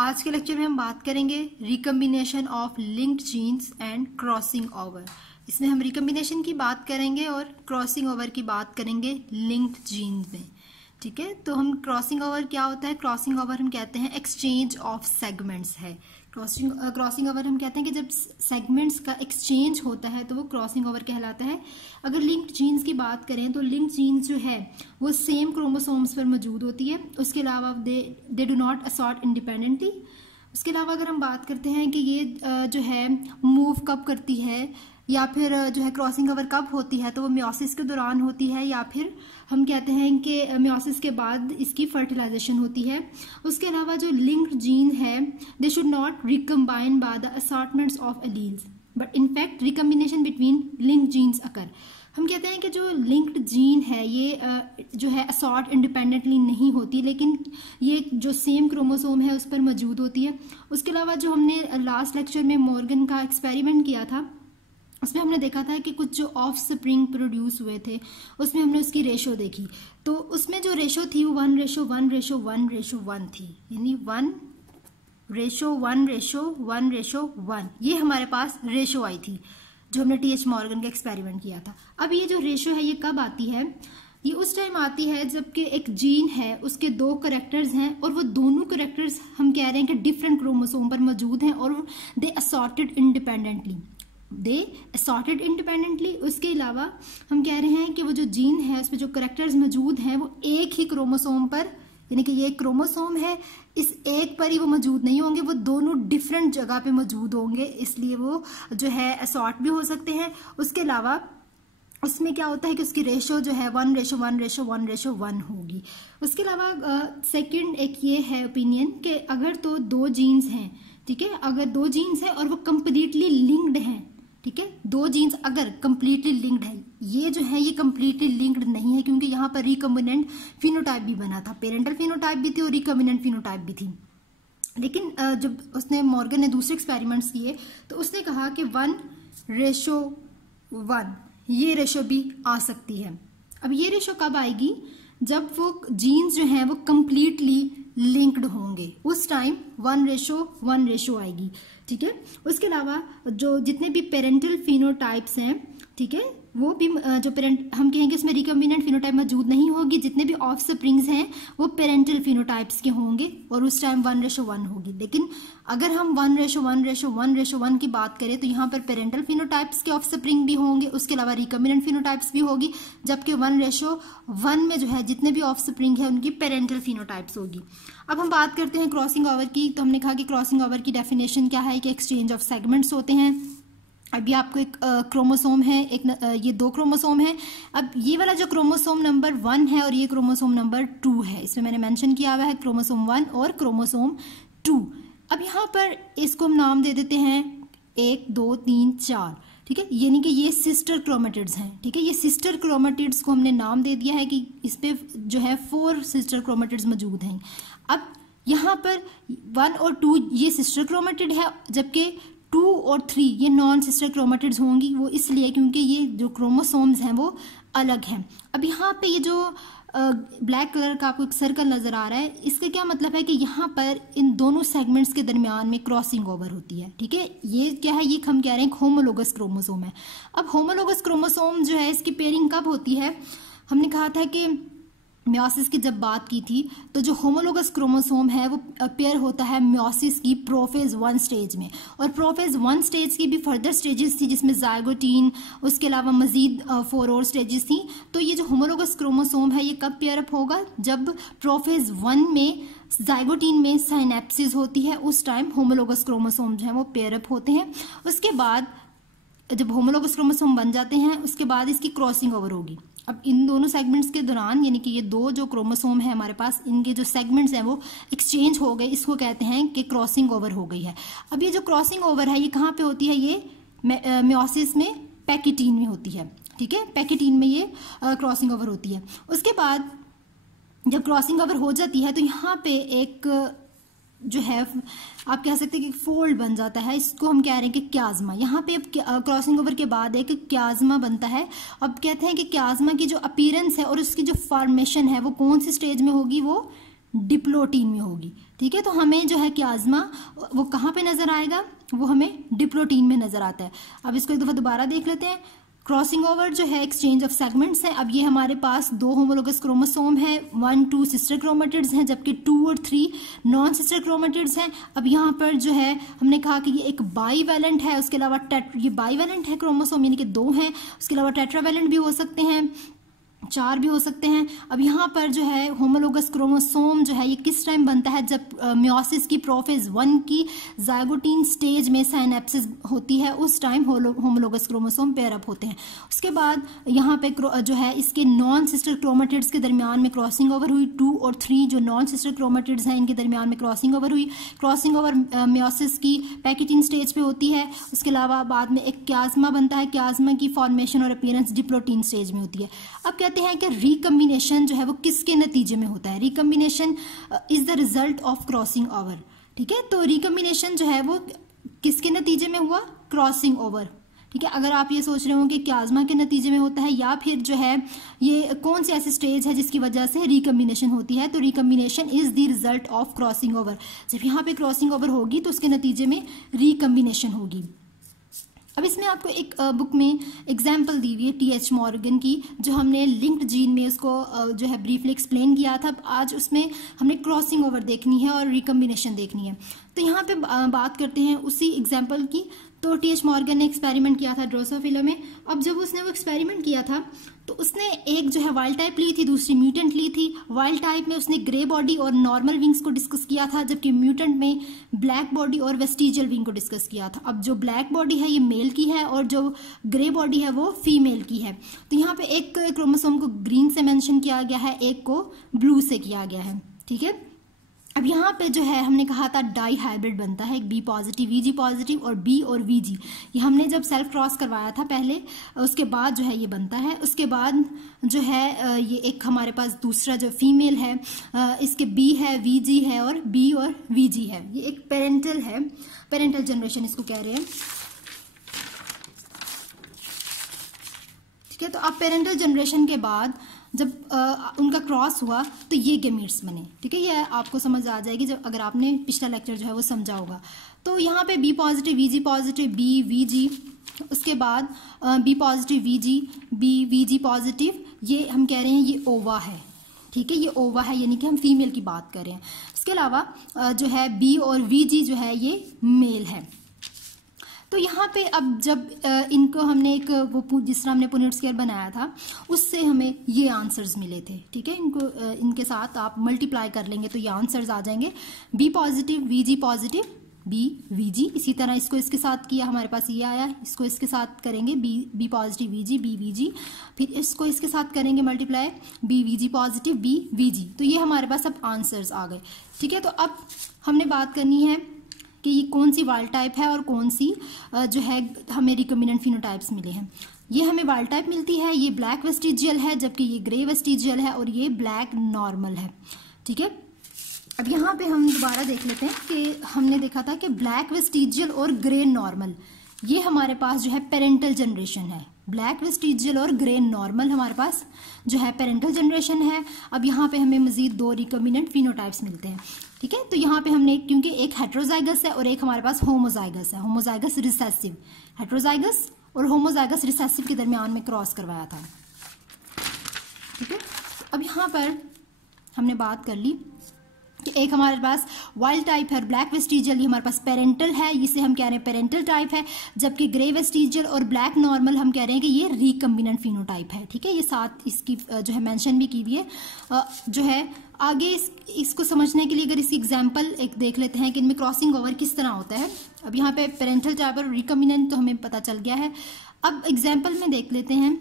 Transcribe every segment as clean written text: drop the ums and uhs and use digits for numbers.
आज के लेक्चर में हम बात करेंगे recombination of linked genes and crossing over. इसमें हम रिकम्बिनेशन की बात करेंगे और क्रॉसिंग ओवर की बात करेंगे लिंक्ड जीन्स में। ठीक है, तो हम क्रॉसिंग ओवर क्या होता है? क्रॉसिंग ओवर हम कहते हैं एक्सचेंज ऑफ सेगमेंट्स है। क्रॉसिंग ओवर हम कहते हैं कि जब सेगमेंट्स का एक्सचेंज होता है तो वो क्रॉसिंग ओवर कहलाता है। अगर लिंक्ड जीन्स की बात करें तो लिंक्ड जीन्स जो है वो सेम क्रोमोसोम्स पर मौजूद होती है। उसके अलावा they do not assort independently. उसके अलावा अगर हम बात करते हैं कि ये जो है मूव कब करती है या फिर जो है क्रॉसिंग ओवर कब होती है, तो वो मियोसिस के दौरान होती है या फिर हम कहते हैं कि मियोसिस के बाद इसकी फर्टिलाइजेशन होती है। उसके अलावा जो लिंक्ड जीन है they should not recombine by the assortments of alleles but in fact recombination between linked genes occur. हम कहते हैं कि जो लिंक्ड जीन है ये जो है असॉर्ट इंडिपेंडेंटली नहीं होती, लेकिन ये जो सेम क्रोमोसोम है उस पर मौजूद होती है। उसके अलावा जो हमने लास्ट लेक्चर में मॉर्गन का एक्सपेरिमेंट किया था उसमें हमने देखा था कि कुछ जो ऑफ स्प्रिंग प्रोड्यूस हुए थे उसमें हमने उसकी रेशो देखी, तो उसमें जो रेशो थी वो 1:1:1:1 थी, यानी 1:1:1:1 ये हमारे पास रेशो आई थी जो हमने टीएच मॉर्गन का एक्सपेरिमेंट किया था। अब ये जो रेशो है ये कब आती है? ये उस टाइम आती है जबकि एक जीन है उसके 2 कैरेक्टर्स हैं और वो दोनों कैरेक्टर्स हम कह रहे हैं कि डिफरेंट क्रोमोसोम पर मौजूद हैं और दे असॉर्टेड इंडिपेंडेंटली। उसके अलावा हम कह रहे हैं कि वो जो जीन है उसमें जो कैरेक्टर्स मौजूद हैं वो एक ही क्रोमोसोम पर, यानी कि ये एक क्रोमोसोम है इस एक पर ही वो मौजूद नहीं होंगे, वो दोनों डिफरेंट जगह पे मौजूद होंगे, इसलिए वो जो है असॉर्ट भी हो सकते हैं। उसके अलावा उसमें क्या होता है कि उसकी रेशो जो है 1:1:1:1 होगी। उसके अलावा सेकंड एक ये है ओपिनियन कि अगर तो 2 जीन्स हैं, ठीक है, अगर 2 जीन्स हैं और वो कंप्लीटली लिंक्ड हैं, ठीक है, 2 जीन्स अगर कंप्लीटली लिंक्ड है, ये जो है ये कंप्लीटली लिंक्ड नहीं है क्योंकि यहाँ पर रिकम्बिनेंट फिनोटाइप भी बना था, पेरेंटल फिनोटाइप भी थी और रिकम्बिनेंट फिनोटाइप भी थी। लेकिन जब उसने मॉर्गन ने दूसरे एक्सपेरिमेंट्स किए तो उसने कहा कि 1:1 ये रेशो भी आ सकती है। अब ये रेशो कब आएगी? जब वो जीन्स जो हैं वो कंप्लीटली लिंक्ड होंगे, उस टाइम 1:1 आएगी। ठीक है, उसके अलावा जो जितने भी पेरेंटल फिनोटाइप्स हैं, ठीक है, वो भी जो पेरेंट हम कहेंगे उसमें रिकम्बिनेंट फिनोटाइप मौजूद नहीं होगी, जितने भी ऑफ स्प्रिंग्स हैं वो पेरेंटल फिनोटाइप्स के होंगे और उस टाइम 1:1 होगी। लेकिन अगर हम 1:1:1:1 की बात करें तो यहाँ पर पेरेंटल फिनोटाइप्स के ऑफ स्प्रिंग भी होंगे, उसके अलावा रिकम्बिनेंट फिनोटाइप्स भी होगी, जबकि 1:1 में जो है जितने भी ऑफ स्प्रिंग है उनकी पेरेंटल फिनोटाइप्स होगी। अब हम बात करते हैं क्रॉसिंग ओवर की, तो हमने कहा कि क्रॉसिंग ओवर की डेफिनेशन क्या है कि एक्सचेंज ऑफ सेगमेंट्स होते हैं। अभी आपको एक क्रोमोसोम है, ये 2 क्रोमोसोम है। अब ये वाला जो क्रोमोसोम नंबर 1 है और ये क्रोमोसोम नंबर 2 है, इसमें मैंने मेंशन किया हुआ है क्रोमोसोम 1 और क्रोमोसोम 2। अब यहाँ पर इसको हम नाम दे देते हैं 1 2 3 4, ठीक है, यानी कि ये सिस्टर क्रोमेटिड्स हैं। ठीक है, ये सिस्टर क्रोमेटिड्स को हमने नाम दे दिया है कि इस पे जो है 4 सिस्टर क्रोमेटिड्स मौजूद हैं। अब यहाँ पर 1 और 2 ये सिस्टर क्रोमेटिड है, जबकि 2 और 3 ये नॉन सिस्टर क्रोमेटिड्स होंगी, वो इसलिए क्योंकि ये जो क्रोमोसोम्स हैं वो अलग हैं। अब यहाँ पे ये जो ब्लैक कलर का आपको एक सर्कल नजर आ रहा है, इसका क्या मतलब है कि यहाँ पर इन दोनों सेगमेंट्स के दरमियान में क्रॉसिंग ओवर होती है। ठीक है, ये क्या है? ये हम कह रहे हैं होमोलोगस क्रोमोसोम है। अब होमोलोगस क्रोमोसोम जो है इसकी पेयरिंग कब होती है? हमने कहा था कि मियोसिस की जब बात की थी तो जो होमोलोगस क्रोमोसोम है वो पेयर होता है मियोसिस की प्रोफेज 1 स्टेज में, और प्रोफेज 1 स्टेज की भी फर्दर स्टेजेस थी जिसमें जाइगोटीन, उसके अलावा मजीद 4 और स्टेजेस थी। तो ये जो होमोलोगस क्रोमोसोम है ये कब पेयर अप होगा? जब प्रोफेज 1 में जाइगोटीन में साइनेप्सिस होती है, उस टाइम होमोलोगस क्रोमोसोम जो है वो पेयर अप होते हैं। उसके बाद जब होमोलोगस क्रोमोसोम बन जाते हैं उसके बाद इसकी क्रॉसिंग ओवर होगी। अब इन दोनों सेगमेंट्स के दौरान, यानी कि ये 2 जो क्रोमोसोम है हमारे पास, इनके जो सेगमेंट्स हैं वो एक्सचेंज हो गए, इसको कहते हैं कि क्रॉसिंग ओवर हो गई है। अब ये जो क्रॉसिंग ओवर है ये कहाँ पे होती है? ये मियोसिस में पैकिटीन में होती है। ठीक है, पैकिटीन में ये क्रॉसिंग ओवर होती है। उसके बाद जब क्रॉसिंग ओवर हो जाती है तो यहाँ पे एक जो है आप कह सकते हैं कि फोल्ड बन जाता है, इसको हम कह रहे हैं कि क्याज्मा। यहाँ पे अब क्रॉसिंग ओवर के बाद एक क्याज्मा बनता है। अब कहते हैं कि क्याज्मा की जो अपीयरेंस है और उसकी जो फॉर्मेशन है वो कौन सी स्टेज में होगी? वो डिप्लोटीन में होगी। ठीक है, तो हमें जो है क्याज्मा वो कहाँ पे नजर आएगा, वो हमें डिप्लोटीन में नजर आता है। अब इसको एक दफा दोबारा देख लेते हैं। क्रॉसिंग ओवर जो है एक्सचेंज ऑफ सेगमेंट्स है। अब ये हमारे पास 2 होमोलोगस क्रोमोसोम है, 1, 2 सिस्टर क्रोमेटिड्स हैं, जबकि 2 और 3 नॉन सिस्टर क्रोमेटिड्स हैं। अब यहाँ पर जो है हमने कहा कि ये एक बाईवैलेंट है, उसके अलावा ये बाईवैलेंट है क्रोमोसोम, यानी कि 2 हैं, उसके अलावा टेट्रावैलेंट भी हो सकते हैं, 4 भी हो सकते हैं। अब यहाँ पर जो है होमोलोगस क्रोमोसोम जो है ये किस टाइम बनता है, जब मियोसिस की प्रोफेज 1 की जाइगोटीन स्टेज में साइनेप्सिस होती है, उस time homologous chromosome pair up होते हैं। उसके बाद यहाँ पे जो है इसके नॉन सिस्टर क्रोमेटिड्स के दरमियान में क्रॉसिंग ओवर हुई। 2 और 3 जो नॉन सिस्टर क्रोमेटिड्स हैं इनके दरमियान में क्रॉसिंग ओवर हुई। क्रॉसिंग ओवर मियोसिस की पैकेटिंग स्टेज पे होती है। उसके अलावा बाद में एक क्याज्मा बनता है। क्याज्मा की फॉर्मेशन और अपीयरेंस डिप्लोटीन स्टेज में होती है। अब कहते हैं कि रिकम्बिनेशन जो है वो किसके नतीजे में होता है। Recombination is the result of crossing over. ठीक है, तो रिकम्बिनेशन जो है वो किसके नतीजे में हुआ, क्रॉसिंग ओवर। ठीक है, अगर आप ये सोच रहे हो कि क्याज्मा के नतीजे में होता है या फिर जो है ये कौन सी ऐसी स्टेज है जिसकी वजह से रिकम्बिनेशन होती है, तो recombination is the result of crossing over. जब यहाँ पे क्रॉसिंग ओवर होगी तो उसके नतीजे में रिकम्बिनेशन होगी। अब इसमें आपको एक बुक में एग्जाम्पल दी हुई है टी.एच. मॉर्गन की, जो हमने लिंक्ड जीन में उसको जो है ब्रीफली एक्सप्लेन किया था। आज उसमें हमने क्रॉसिंग ओवर देखनी है और रिकम्बिनेशन देखनी है। तो यहाँ पे बात करते हैं उसी एग्जाम्पल की। तो टी.एच. मॉर्गन ने एक्सपेरिमेंट किया था ड्रोसोफिला में। अब जब उसने वो एक्सपेरिमेंट किया था तो उसने एक जो है वाइल्ड टाइप ली थी, दूसरी म्यूटेंट ली थी। वाइल्ड टाइप में उसने ग्रे बॉडी और नॉर्मल विंग्स को डिस्कस किया था, जबकि म्यूटेंट में ब्लैक बॉडी और वेस्टिजियल विंग को डिस्कस किया था। अब जो ब्लैक बॉडी है ये मेल की है और जो ग्रे बॉडी है वो फीमेल की है। तो यहाँ पे एक क्रोमोसोम को ग्रीन से मेंशन किया गया है, एक को ब्लू से किया गया है। ठीक है, अब यहाँ पे जो है हमने कहा था डाई हाइब्रिड बनता है, एक बी पॉजिटिव वीजी पॉजिटिव और बी और वीजी। ये हमने जब सेल्फ क्रॉस करवाया था पहले, उसके बाद जो है ये बनता है। उसके बाद जो है ये एक हमारे पास दूसरा जो फीमेल है, इसके बी है, वीजी है और बी और वीजी है। ये एक पेरेंटल है, पेरेंटल जनरेशन इसको कह रहे हैं। ठीक है, तो अब पेरेंटल जनरेशन के बाद जब उनका क्रॉस हुआ तो ये गेमीट्स बने। ठीक है, ये आपको समझ आ जाएगी जब अगर आपने पिछला लेक्चर जो है वो समझा होगा। तो यहाँ पे B positive VG positive B VG, उसके बाद B positive VG B VG positive, ये हम कह रहे हैं ये ओवा है। ठीक है, ये ओवा है, यानी कि हम फीमेल की बात कर रहे हैं। इसके अलावा जो है बी और वीजी जो है ये मेल है। तो यहाँ पे अब जब इनको हमने एक वो जिस तरह हमने पुनेट स्क्वायर बनाया था उससे हमें ये आंसर्स मिले थे। ठीक है, इनको इनके साथ आप मल्टीप्लाई कर लेंगे तो ये आंसर्स आ जाएंगे। B positive VG positive B VG, इसी तरह इसको इसके साथ किया, हमारे पास ये आया, इसको इसके साथ करेंगे B positive VG B VG, फिर इसको इसके साथ करेंगे multiply B VG positive B VG. तो ये हमारे पास अब आंसर्स आ गए। ठीक है, तो अब हमने बात करनी है कि ये कौन सी वाइल्ड टाइप है और कौन सी जो है हमें रिकम्बिनेंट फिनोटाइप्स मिले हैं। ये हमें वाइल्ड टाइप मिलती है, ये ब्लैक वेस्टिजियल है, जबकि ये ग्रे वेस्टिजियल है और ये ब्लैक नॉर्मल है। ठीक है, अब यहाँ पे हम दोबारा देख लेते हैं कि हमने देखा था कि ब्लैक वेस्टिजियल और ग्रे नॉर्मल ये हमारे पास जो है पेरेंटल जनरेशन है। ब्लैक वेस्टिजियल और ग्रे नॉर्मल हमारे पास जो है पेरेंटल जनरेशन है। अब यहाँ पे हमें मजीद 2 रिकम्बिनेंट फिनोटाइप्स मिलते हैं। ठीक है, तो यहाँ पे हमने क्योंकि एक हेट्रोजाइगस है और एक हमारे पास होमोजाइगस है, होमोजाइगस रिसेसिव, हेट्रोजाइगस और होमोजाइगस रिसेसिव के दरमियान में क्रॉस करवाया था। ठीक है, अब यहाँ पर हमने बात कर ली कि एक हमारे पास वाइल्ड टाइप है ब्लैक वेस्टिजियल, ये हमारे पास पेरेंटल है, इसे हम कह रहे हैं पेरेंटल टाइप है, जबकि ग्रे वेस्टिजियल और ब्लैक नॉर्मल हम कह रहे हैं कि ये रिकम्बिनेंट फिनोटाइप है। ठीक है, ये साथ इसकी जो है मेंशन भी की हुई है। जो है आगे इसको समझने के लिए अगर इसकी एग्जाम्पल एक देख लेते हैं कि इनमें क्रॉसिंग ओवर किस तरह होता है। अब यहाँ पे पेरेंटल टाइप और रिकम्बिनेंट तो हमें पता चल गया है। अब एग्जाम्पल में देख लेते हैं,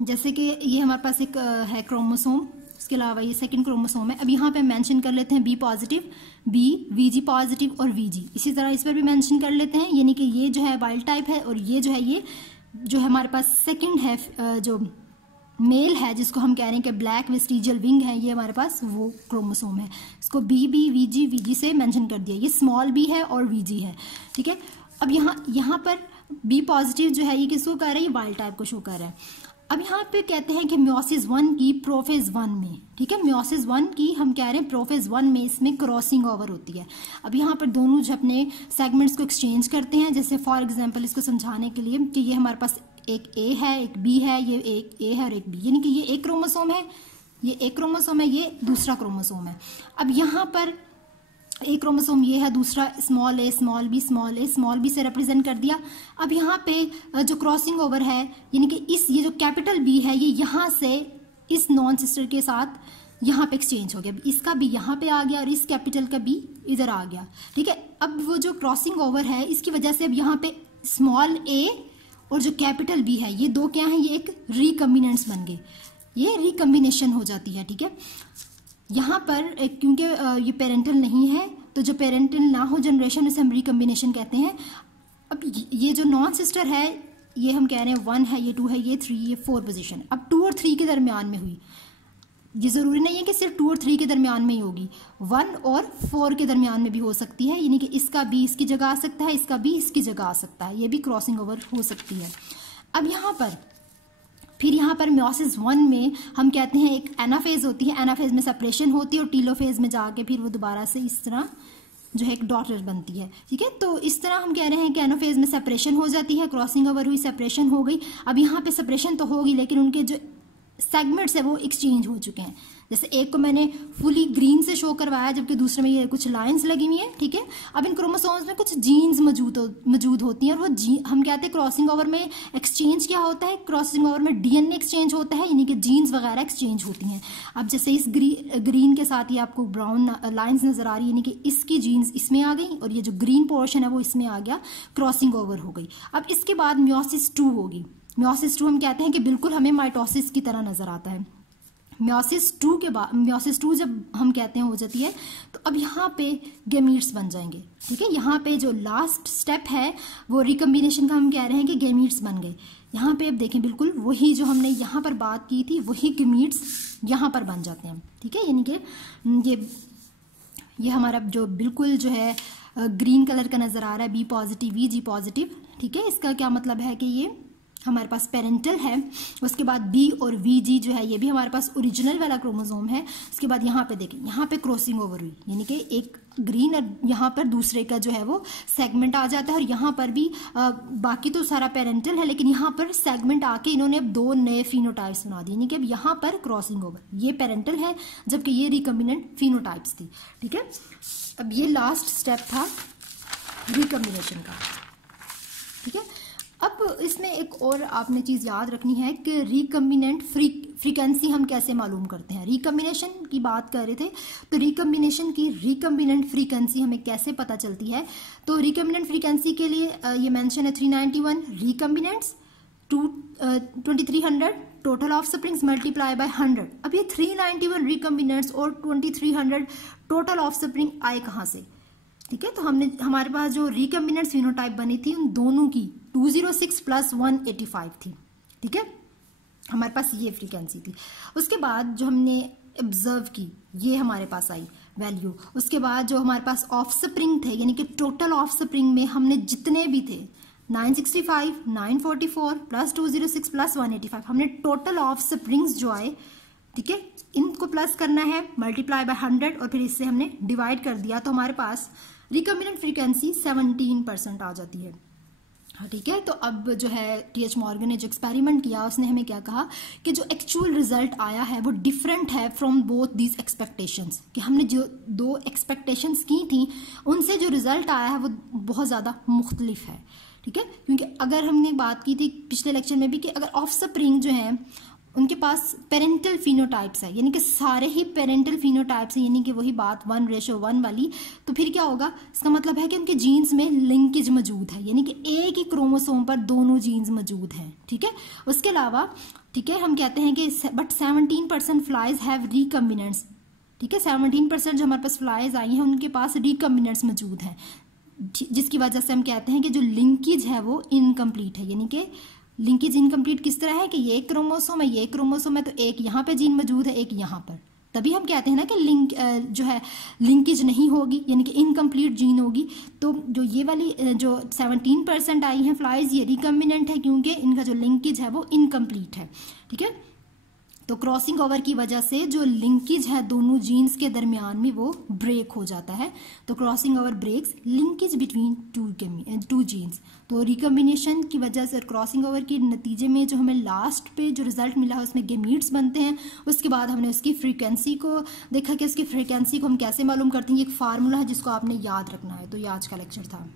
जैसे कि ये हमारे पास एक है क्रोमोसोम, इसके अलावा ये सेकंड क्रोमोसोम है। अब यहाँ पे मेंशन कर लेते हैं B positive B VG positive और वीजी, इसी तरह इस पर भी मेंशन कर लेते हैं, यानी कि ये जो है वाइल्ड टाइप है और ये जो है ये जो है हमारे पास सेकंड है जो मेल है जिसको हम कह रहे हैं कि ब्लैक वेस्टिजियल विंग है, ये हमारे पास वो क्रोमोसोम है। इसको बी बी वीजी वीजी से मेंशन कर दिया, ये स्मॉल बी है और वीजी है। ठीक है, अब यहाँ पर बी पॉजिटिव जो है ये किसको कर रहा है, ये वाइल्ड टाइप को शो कर रहा है। अब यहाँ पे कहते हैं कि म्योसिस 1 की प्रोफेज 1 में, ठीक है, म्योसिस 1 की हम कह रहे हैं प्रोफेज 1 में इसमें क्रॉसिंग ओवर होती है। अब यहाँ पर दोनों जो अपने सेगमेंट्स को एक्सचेंज करते हैं, जैसे फॉर एग्जांपल इसको समझाने के लिए कि ये हमारे पास एक ए है, एक बी है, ये एक ए है और एक बी, यानी कि ये एक क्रोमोसोम है, ये एक क्रोमोसोम है, ये दूसरा क्रोमोसोम है। अब यहाँ पर एक क्रोमोसोम ये है, दूसरा स्मॉल ए स्मॉल बी, स्मॉल ए स्मॉल बी से रिप्रेजेंट कर दिया। अब यहाँ पे जो क्रॉसिंग ओवर है, यानी कि ये जो कैपिटल बी है ये यहाँ से इस नॉन सिस्टर के साथ यहाँ पे एक्सचेंज हो गया, इसका बी यहाँ पे आ गया और इस कैपिटल का बी इधर आ गया, ठीक है। अब वो जो क्रॉसिंग ओवर है इसकी वजह से अब यहाँ पे स्मॉल ए और जो कैपिटल बी है ये दो क्या है, ये एक रिकम्बिनेंट्स बन गए, ये रिकम्बिनेशन हो जाती है, ठीक है। यहाँ पर क्योंकि ये पेरेंटल नहीं है तो जो पेरेंटल ना हो जनरेशन उसे हम रिकम्बिनेशन कहते हैं। अब ये जो नॉन सिस्टर है ये हम कह रहे हैं 1 है, ये 2 है, ये 3, ये 4 पोजीशन। अब 2 और 3 के दरमियान में हुई, ये जरूरी नहीं है कि सिर्फ 2 और 3 के दरमियान में ही होगी, 1 और 4 के दरमियान में भी हो सकती है, यानी कि इसका बी इसकी जगह आ सकता है, इसका बी इसकी जगह आ सकता है, ये भी क्रॉसिंग ओवर हो सकती है। अब यहाँ पर फिर यहाँ पर म्योसिस 1 में हम कहते हैं एक एनाफेज होती है, एनाफेज में सेपरेशन होती है और टीलोफेज में जाके फिर वो दोबारा से इस तरह जो है एक डॉटर बनती है, ठीक है। तो इस तरह हम कह रहे हैं कि एनाफेज में सेपरेशन हो जाती है, क्रॉसिंग ओवर हुई, सेपरेशन हो गई। अब यहाँ पे सेपरेशन तो होगी लेकिन उनके जो सेगमेंट्स है वो एक्सचेंज हो चुके हैं, जैसे एक को मैंने फुली ग्रीन से शो करवाया जबकि दूसरे में ये कुछ लाइंस लगी हुई है, ठीक है। अब इन क्रोमोसोम्स में कुछ जीन्स मौजूद होती हैं और वो हम कहते हैं क्रॉसिंग ओवर में एक्सचेंज क्या होता है, क्रॉसिंग ओवर में डीएनए एक्सचेंज होता है, यानी कि जीन्स वगैरह एक्सचेंज होती हैं। अब जैसे इस ग्रीन के साथ ये आपको ब्राउन लाइन्स नजर आ रही है, यानी कि इसकी जीन्स इसमें आ गई और ये जो ग्रीन पोर्शन है वो इसमें आ गया, क्रॉसिंग ओवर हो गई। अब इसके बाद म्योसिस 2 होगी, म्योसिस 2 हम कहते हैं कि बिल्कुल हमें माइटोसिस की तरह नजर आता है। म्योसिस 2 के बाद, म्योसिस 2 जब हम कहते हैं हो जाती है तो अब यहाँ पे गैमीट्स बन जाएंगे, ठीक है। यहाँ पे जो लास्ट स्टेप है वो रिकम्बिनेशन का हम कह रहे हैं कि गैमीट्स बन गए। यहाँ पे अब देखें बिल्कुल वही जो हमने यहाँ पर बात की थी वही गैमीट्स यहाँ पर बन जाते हैं, ठीक है। यानी कि ये हमारा जो बिल्कुल जो है ग्रीन कलर का नजर आ रहा है, B positive V G positive, ठीक है। इसका क्या मतलब है कि ये हमारे पास पेरेंटल है। उसके बाद बी और वी जी जो है ये भी हमारे पास ओरिजिनल वाला क्रोमोसोम है। उसके बाद यहाँ पे देखें, यहाँ पे क्रॉसिंग ओवर हुई, यानी कि एक ग्रीन और यहाँ पर दूसरे का जो है वो सेगमेंट आ जाता है और यहाँ पर भी बाकी तो सारा पेरेंटल है लेकिन यहाँ पर सेगमेंट आके इन्होंने अब 2 नए फिनोटाइप्स बना दिए, यानी कि अब यहाँ पर क्रॉसिंग ओवर, ये पेरेंटल है जबकि ये रिकम्बिनेंट फिनोटाइप्स थी, ठीक है। अब ये लास्ट स्टेप था रिकम्बिनेशन का, ठीक है। अब इसमें एक और आपने चीज याद रखनी है कि रिकम्बिनेंट फ्रीक्वेंसी हम कैसे मालूम करते हैं। रिकम्बिनेशन की बात कर रहे थे तो रिकम्बिनेशन की रिकम्बिनेंट फ्रीक्वेंसी हमें कैसे पता चलती है, तो रिकम्बिनेंट फ्रीक्वेंसी के लिए ये मेंशन है 391 रिकम्बिनेंट्स 2300 total of springs multiply by 100। अब ये 391 रिकम्बिनेंट्स और 2300 टोटल ऑफ स्प्रिंग आए कहाँ से, ठीक है। तो हमारे पास जो रिकम्बिनेंट फिनोटाइप बनी थी उन दोनों की 206 प्लस 185 थी, ठीक है। हमारे पास ये फ्रीक्वेंसी थी। उसके बाद जो हमने ऑब्जर्व की ये हमारे पास आई वैल्यू। उसके बाद जो हमारे पास ऑफ स्प्रिंग थे, यानी कि टोटल ऑफ स्प्रिंग में हमने जितने भी थे 965, 944 प्लस 206 प्लस 185, हमने टोटल ऑफ स्प्रिंग्स जो आए, ठीक है, इनको प्लस करना है मल्टीप्लाई बाय 100 और फिर इससे हमने डिवाइड कर दिया तो हमारे पास रिकम्बिनेंट फ्रीक्वेंसी 17% आ जाती है, ठीक है। तो अब जो है टीएच मॉर्गन ने जो एक्सपेरिमेंट किया उसने हमें क्या कहा कि जो एक्चुअल रिजल्ट आया है वो डिफरेंट है फ्रॉम बोथ दीज एक्सपेक्टेशंस, कि हमने जो 2 एक्सपेक्टेशंस की थी उनसे जो रिजल्ट आया है वो बहुत ज़्यादा मुख्तलिफ है, ठीक है। क्योंकि अगर हमने बात की थी पिछले लेक्चर में भी कि अगर ऑफ स्प्रिंग जो है उनके पास पेरेंटल फिनोटाइप्स है, यानी कि सारे ही पेरेंटल फिनोटाइप्स हैं, यानी कि वही बात 1:1 वाली, तो फिर क्या होगा, इसका मतलब है कि उनके जीन्स में लिंकेज मौजूद है, यानी कि एक ही क्रोमोसोम पर दोनों जीन्स मौजूद हैं, ठीक है। उसके अलावा, ठीक है, हम कहते हैं कि बट 17% फ्लाइज हैव रिकम्बिनेंट्स, ठीक है, 17% जो हमारे पास फ्लाइज आई हैं उनके पास रिकम्बिनेंट्स मौजूद हैं, जिसकी वजह से हम कहते हैं कि जो लिंकेज है वो इनकम्प्लीट है। यानी कि लिंकेज इनकम्प्लीट किस तरह है कि ये एक क्रोमोसोम है, ये एक क्रोमोसोम है, तो एक यहाँ पे जीन मौजूद है, एक यहाँ पर, तभी हम कहते हैं ना कि लिंक जो है लिंकेज नहीं होगी, यानी कि इनकम्प्लीट जीन होगी। तो जो ये वाली जो 17% आई हैं फ्लाइज, ये रिकम्बिनेंट है क्योंकि इनका जो लिंकेज है वो इनकम्प्लीट है। ठीक है, तो क्रॉसिंग ओवर की वजह से जो लिंकेज है दोनों जीन्स के दरमियान में वो ब्रेक हो जाता है। तो crossing over breaks linkage between two genes. तो रिकम्बिनेशन की वजह से क्रॉसिंग ओवर के नतीजे में जो हमें लास्ट पे जो रिजल्ट मिला है उसमें गेमीट्स बनते हैं। उसके बाद हमने उसकी फ्रीक्वेंसी को देखा कि उसकी फ्रीक्वेंसी को हम कैसे मालूम करते हैं। एक फार्मूला है जिसको आपने याद रखना है। तो ये आज का लेक्चर था।